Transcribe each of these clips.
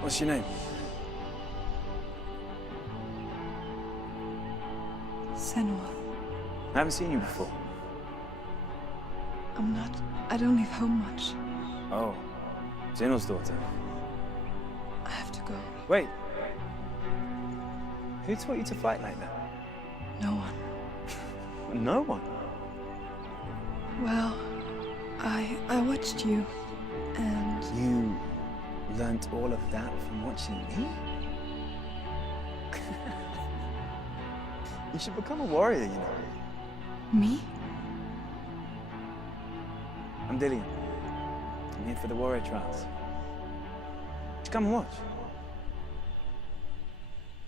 What's your name? Senua. I haven't seen you before. I don't leave home much. Oh, Zenua's daughter. I have to go. Wait. Who taught you to fight like that? No one. No one? Well, I watched you, and... You learnt all of that from watching me? You should become a warrior, you know. Me? I'm Dillian. I'm here for the warrior trials. Just come and watch.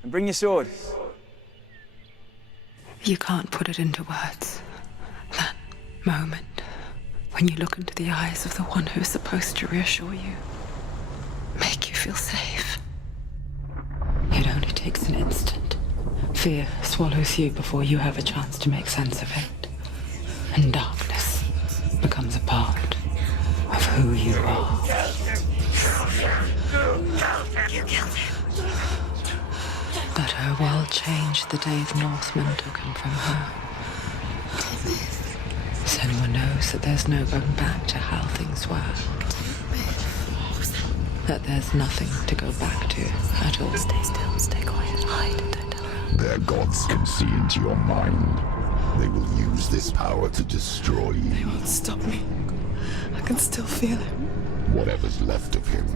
And bring your sword. You can't put it into words. That moment, when you look into the eyes of the one who's supposed to reassure you, make you feel safe. It only takes an instant. Fear swallows you before you have a chance to make sense of it. And darkness becomes a part of who you are. You killed him. But her world changed the day the Northmen took him from her. Senua knows that there's no going back to how things were. That there's nothing to go back to at all. Stay still, stay quiet, hide, don't tell her. Their gods can see into your mind. They will use this power to destroy you. They won't stop me. I can still feel him. Whatever's left of him,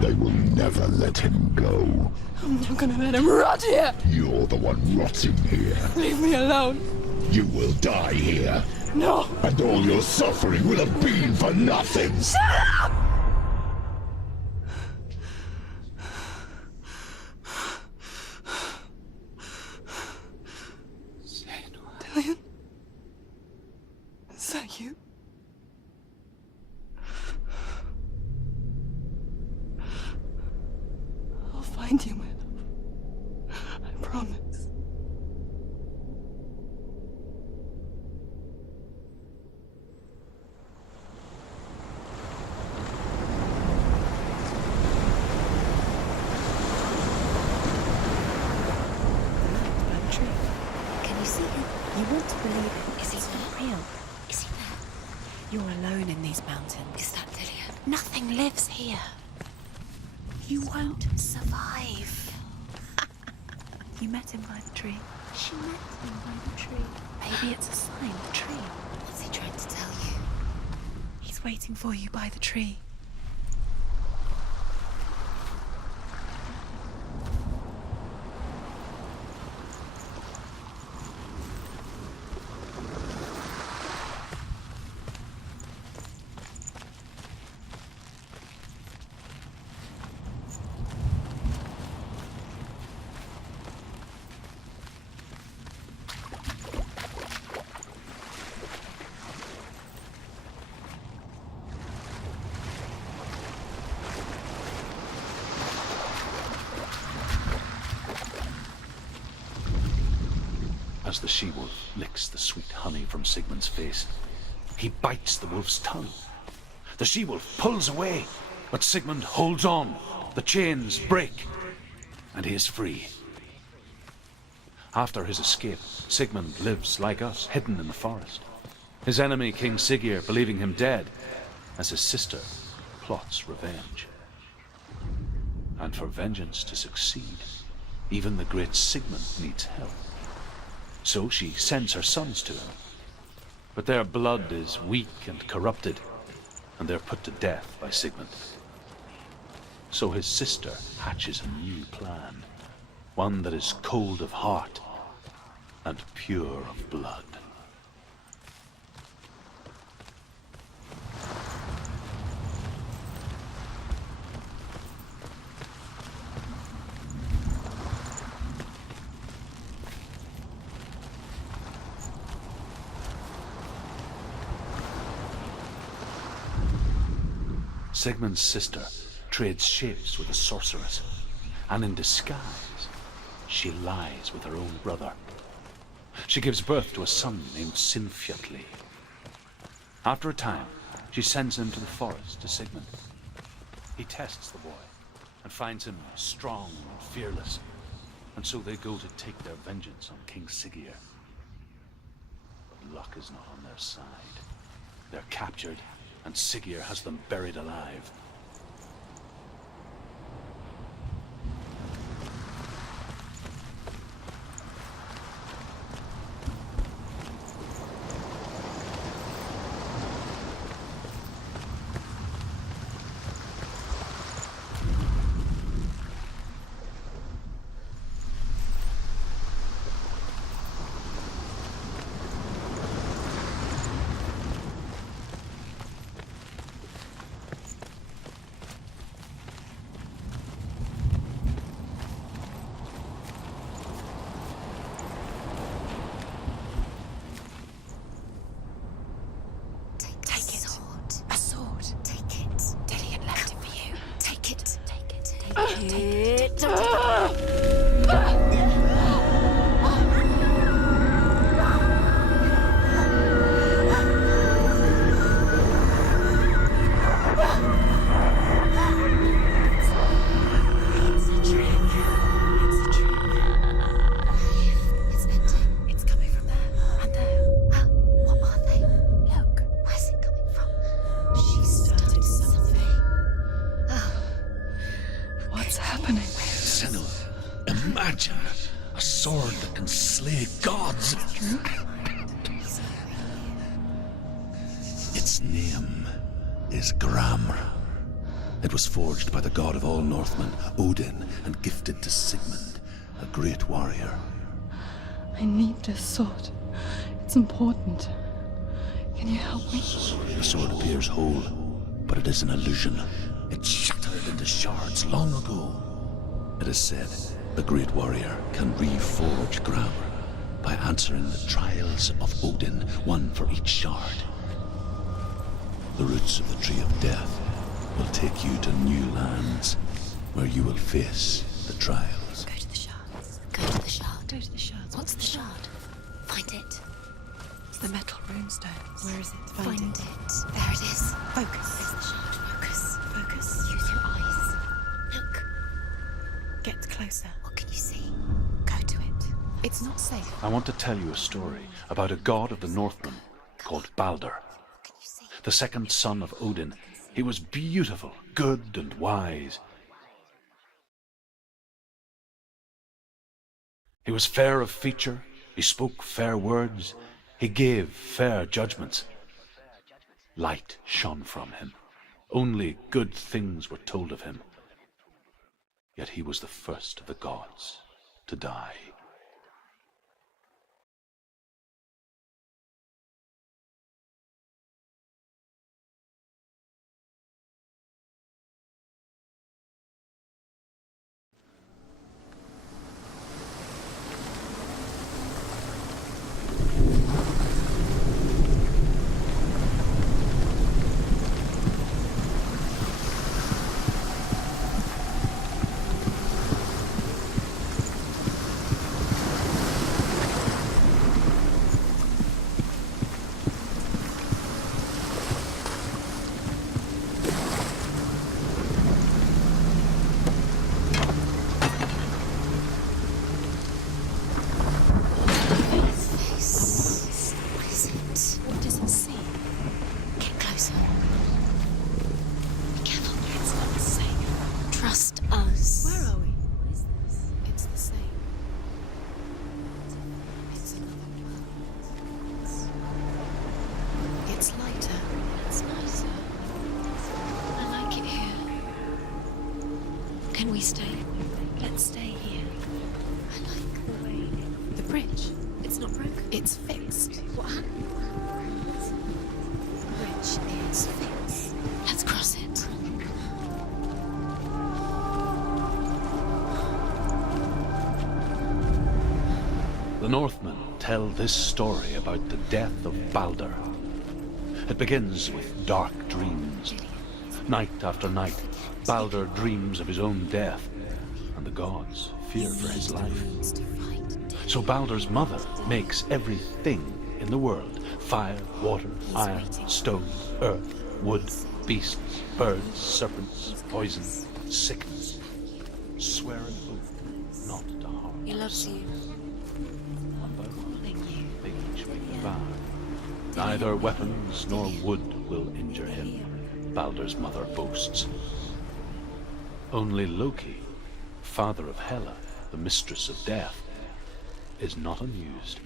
they will never let him go. I'm not gonna let him rot here. You're the one rotting here. Leave me alone. You will die here. No. And all your suffering will have been for nothing. Shut up! Dillian? Is that you? I'll find you, my love. I promise. Can you see him? You want to believe it. Is he not real? Is he there? You're alone in these mountains. Is that Dillian? Nothing lives here. You won't survive. You met him by the tree. She met him by the tree. Maybe it's a sign, the tree. What's he trying to tell you? He's waiting for you by the tree. As the she-wolf licks the sweet honey from Sigmund's face, he bites the wolf's tongue. The she-wolf pulls away, but Sigmund holds on. The chains break, and he is free. After his escape, Sigmund lives like us, hidden in the forest. His enemy, King Siggeir, believing him dead, as his sister plots revenge. And for vengeance to succeed, even the great Sigmund needs help. So she sends her sons to him. But their blood is weak and corrupted, and they're put to death by Sigmund. So his sister hatches a new plan, one that is cold of heart and pure of blood. Sigmund's sister trades shapes with a sorceress, and in disguise, she lies with her own brother. She gives birth to a son named Sinfjotli. After a time, she sends him to the forest to Sigmund. He tests the boy and finds him strong and fearless, and so they go to take their vengeance on King Siggeir. But luck is not on their side. They're captured, and Siggeir has them buried alive. Imagine a sword that can slay gods. Its name is Gramr. It was forged by the god of all Northmen, Odin, and gifted to Sigmund, a great warrior. I need this sword. It's important. Can you help me? The sword appears whole, but it is an illusion. It shattered into shards long ago. It is said the great warrior can reforge Gramr by answering the trials of Odin, one for each shard. The roots of the Tree of Death will take you to new lands, where you will face the trials. Go to the shards. Go to the shard. Go to the shards. What's the shard? Find it. It's the metal runestone. Where is it? Find it. There it is. Focus. There's the shard. Focus. Focus. Use your eyes. Look. Get closer. What can you see? Go to it. It's not safe. I want to tell you a story about a god of the Northmen called Balder. What can you see? The second son of Odin. He was beautiful, good, and wise. He was fair of feature, he spoke fair words, he gave fair judgments. Light shone from him. Only good things were told of him. Yet he was the first of the gods to die. Can we stay? Let's stay here. I like the way... The bridge. It's not broken. It's fixed. What happened? The bridge is fixed. Let's cross it. The Northmen tell this story about the death of Balder. It begins with dark dreams. Night after night, Balder dreams of his own death, and the gods fear for his life. So Balder's mother makes everything in the world: fire, water, iron, stone, earth, wood, beasts, birds, serpents, poison, sickness, swear an oath not to harm. He loves you. One by one, Calling you. they each make the vow. Neither weapons nor wood will injure him, Baldur's mother boasts. Only Loki, father of Hela, the mistress of death, is not amused.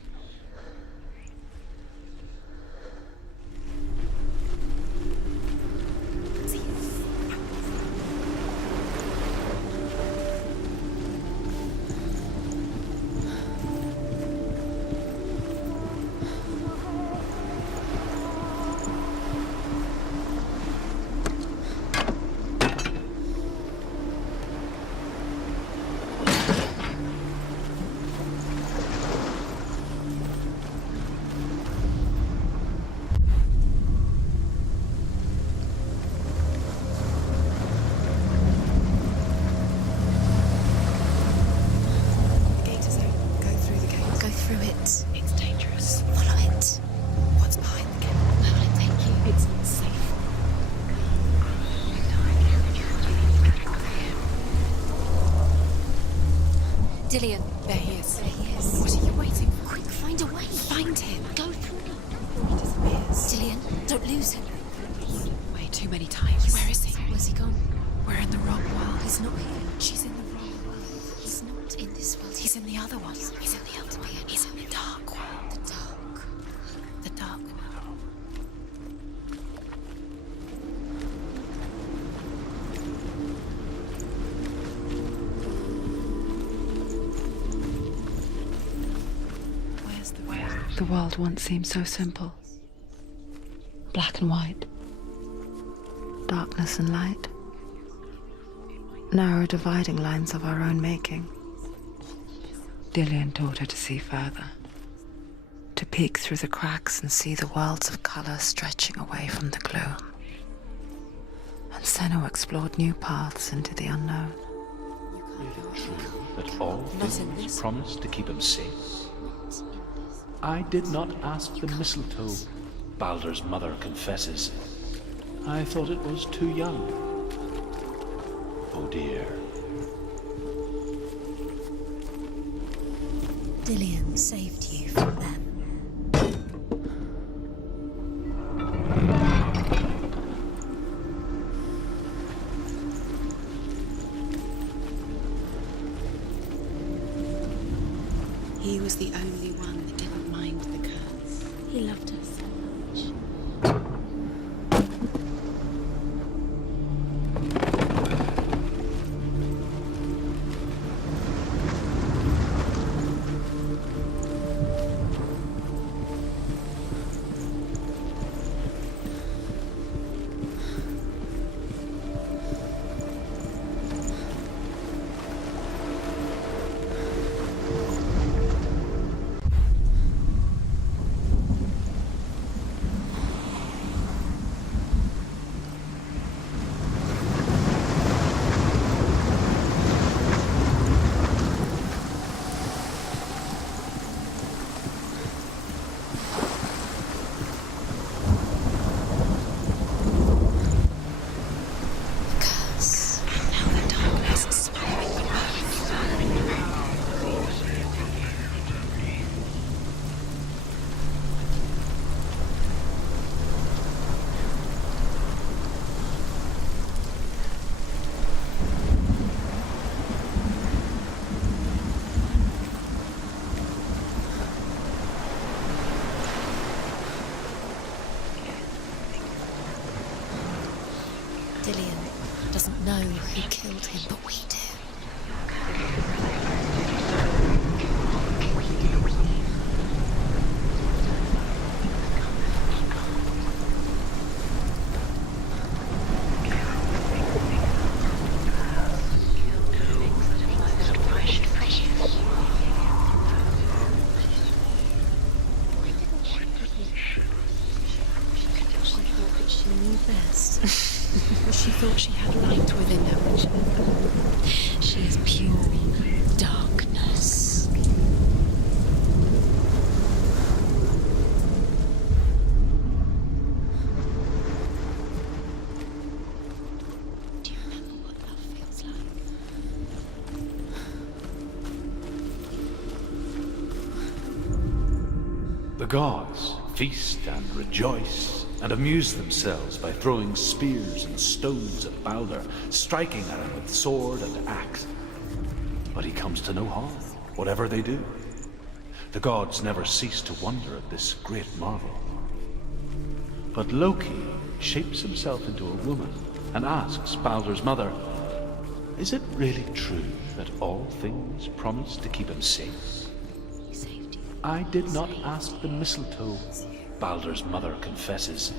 Dillion. There he is. There he is. What are you waiting for? Quick, find a way. Find him. Go through it. He disappears. Dillion, don't lose him. Way too many times. Where is he? Where's he gone? We're in the wrong world. He's not here. She's in the wrong world. He's not in this world. He's in the other one. He's in the other one. He's in the dark world. The dark. The dark world. The world once seemed so simple. Black and white. Darkness and light. Narrow dividing lines of our own making. Dillion taught her to see further. To peek through the cracks and see the worlds of color stretching away from the gloom. And Senua explored new paths into the unknown. Really true that all things promised to keep him safe? I did not ask the mistletoe, Baldur's mother confesses. I thought it was too young. Oh dear. Dillion saved you from them. He was the only one that didn't mind the curse. He loved her so much. Dillion doesn't know who killed him, but we do. She thought she had light within her when she is pure darkness. Do you remember what love feels like? The gods feast and rejoice and amuse themselves by throwing spears and stones at Balder, striking at him with sword and axe. But he comes to no harm, whatever they do. The gods never cease to wonder at this great marvel. But Loki shapes himself into a woman and asks Balder's mother, "Is it really true that all things promise to keep him safe?" "I did not ask the mistletoe," Balder's mother confesses.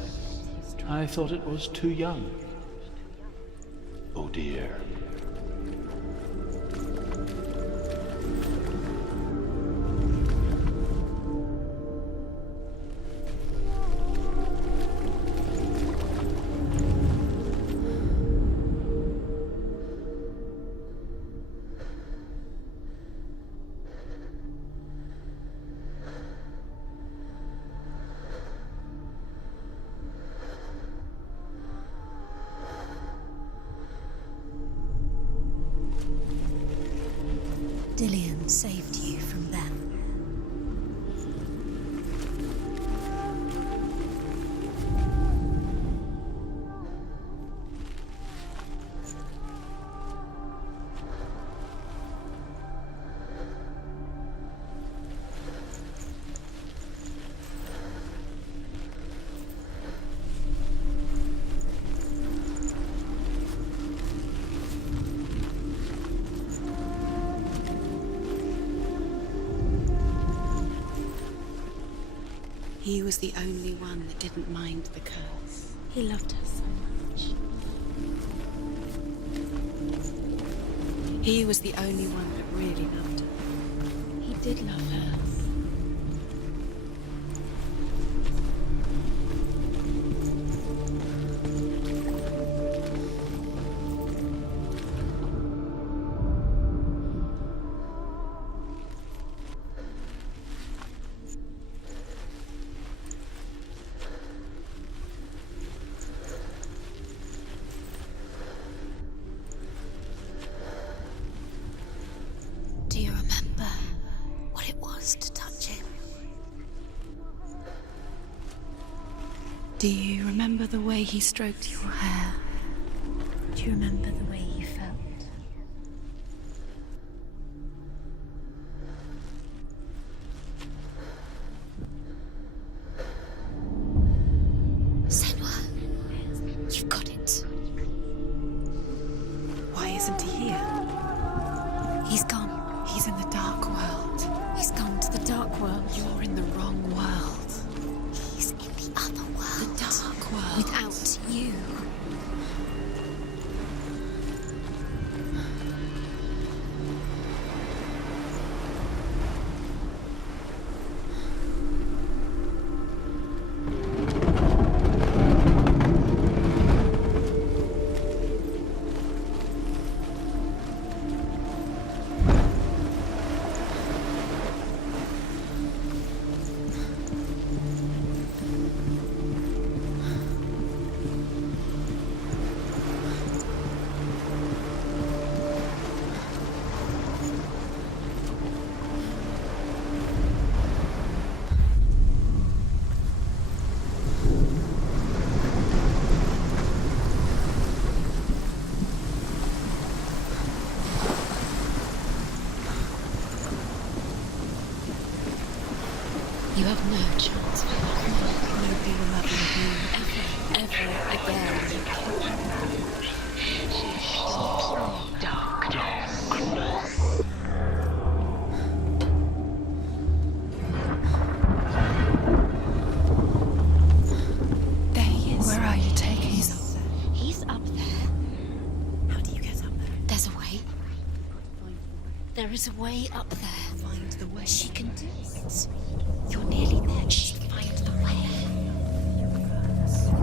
"I thought it was too young." Oh dear. Dillion saved you from them. He was the only one that didn't mind the curse. He loved her so much. He was the only one that really loved her. He did love her. Do you remember what it was to touch him? Do you remember the way he stroked your hair? Do you remember the way you felt? Senua, you've got it. Why isn't he here? He's gone. He's in the dark world. He's gone to the dark world. You're in the wrong world. He's in the other world. The dark world. Without you. You have no chance. Nobody will love you ever again. There he is. Where are you taking him? He's up there. How do you get up there? There's a way. There is a way up there. Find the way. She can do it. You're nearly there. She can find the way.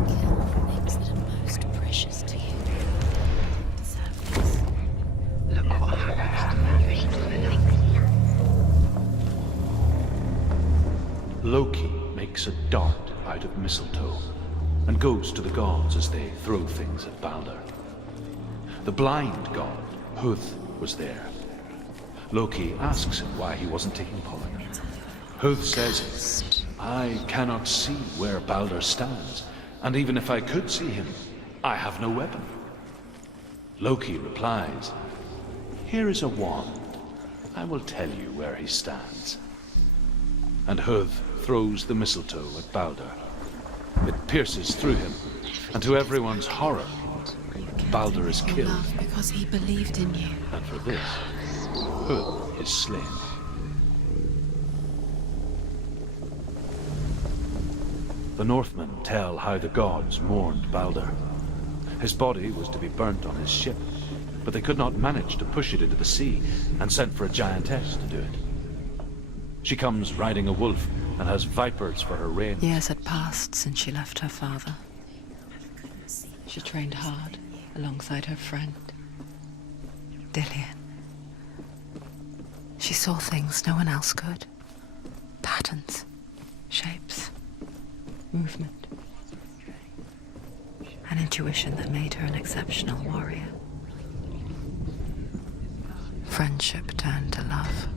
Kill things that are most precious to you. Deserve this. Look what Loki makes a dart out of mistletoe and goes to the gods as they throw things at Balder. The blind god, Huth, was there. Loki asks him why he wasn't taking pollen. Huth says, I cannot see where Baldur stands, and even if I could see him, I have no weapon. Loki replies, here is a wand. I will tell you where he stands. And Huth throws the mistletoe at Baldur. It pierces through him, and to everyone's horror, Baldur is killed. Love because he believed in you. And for this, Huth is slain. The Northmen tell how the gods mourned Baldur. His body was to be burnt on his ship, but they could not manage to push it into the sea, and sent for a giantess to do it. She comes riding a wolf and has vipers for her reins. Years had passed since she left her father. She trained hard alongside her friend, Dillian. She saw things no one else could. Patterns, shapes, movement. An intuition that made her an exceptional warrior. Friendship turned to love.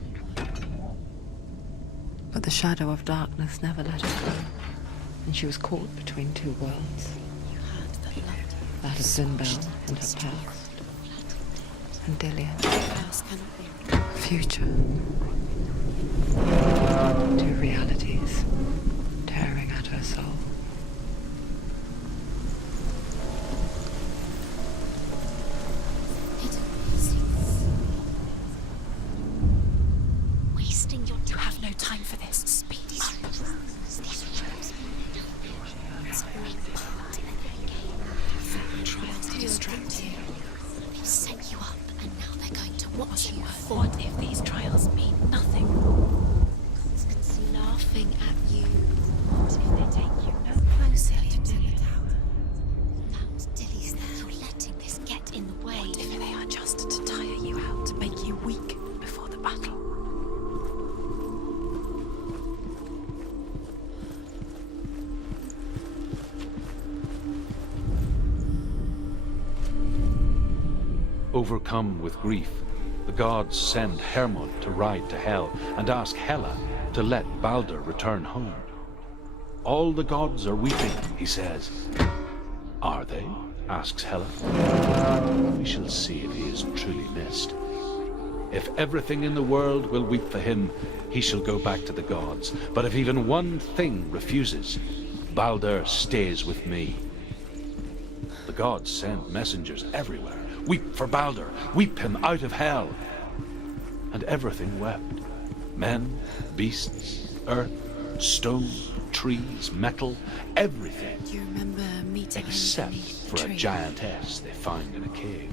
But the shadow of darkness never let her go, and she was caught between two worlds. That of Zynbel and her past, and Dillian, future. Two realities tearing at her soul. Wasting your time. You have no time for this. Speed up. Trials to distract you. They've set you up, and now they're going to watch you. What if these trials mean nothing? It's laughing at you. What if they take you no closer to the tower? That Dilly's there. You're letting this get in the way. What if they are just to tire you out, to make you weak before the battle? Overcome with grief, the gods send Hermod to ride to Hell and ask Hela to let Baldur return home. All the gods are weeping, he says. Are they? Asks Hela. We shall see if he is truly missed. If everything in the world will weep for him, he shall go back to the gods. But if even one thing refuses, Baldur stays with me. The gods send messengers everywhere. Weep for Baldur, weep him out of hell. And everything wept. Men, beasts, earth, stone, trees, metal, everything. Do you remember meeting except for a giantess they found in a cave.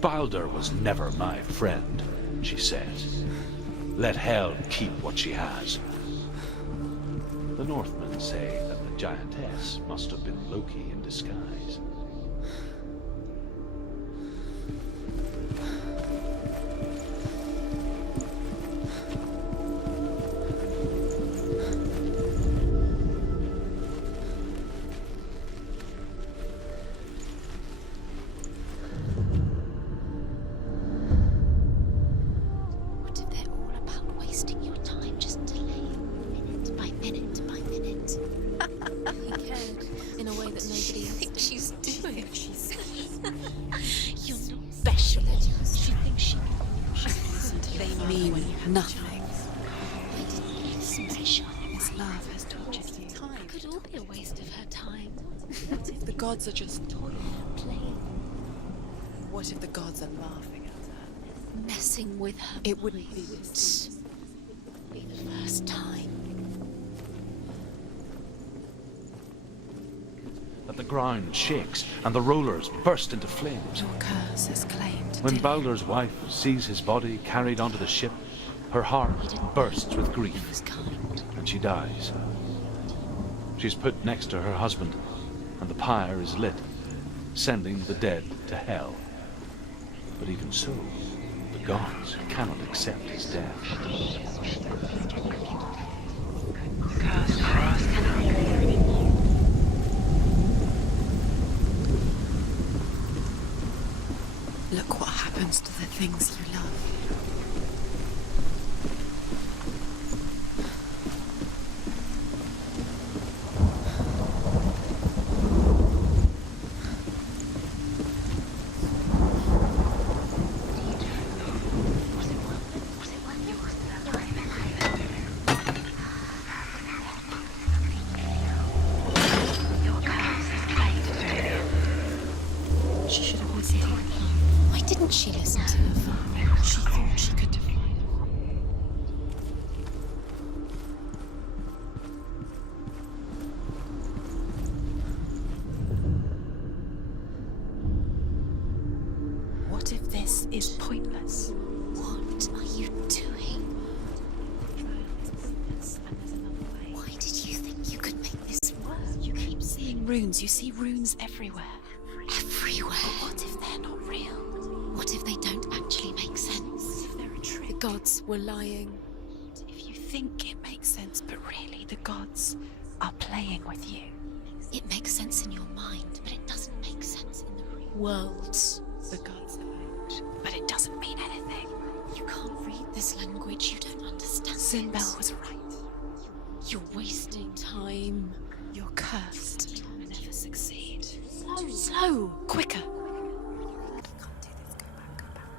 Baldur was never my friend, she says. Let Hel keep what she has. The Northmen say that the giantess must have been Loki in disguise. Nothing. This love has tortured you. It could all be a waste of her time. What if the gods are just playing? What if the gods are laughing at her? Messing with her. It wouldn't be this. It would be the first time. That the ground shakes and the rollers burst into flames. Your curse is claimed. When Baldur's wife sees his body carried onto the ship, her heart bursts with grief, and she dies. She's put next to her husband, and the pyre is lit, sending the dead to hell. But even so, the gods cannot accept his death. Look what happens to the things you love. didn't she listen to her father? She thought she could defy him. What if this is pointless? What are you doing? Why did you think you could make this work? You keep seeing runes. You see runes everywhere. Everywhere. But what if they're not real? What if they don't actually make sense? If they're a trick? The gods were lying. If you think it makes sense, but really the gods are playing with you. It makes sense in your mind, but it doesn't make sense in the real world. The gods are out, but it doesn't mean anything. You can't read this language, you don't understand. Sinbel was right. You're wasting time. You're cursed. You'll never succeed. Slow! Quicker! You can't do this. Go back, go back.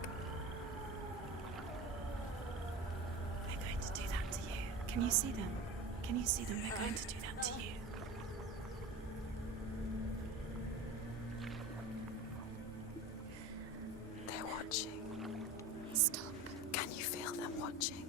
They're going to do that to you. Can you see them? Can you see them? They're going to do that to you. They're watching. Stop. Can you feel them watching?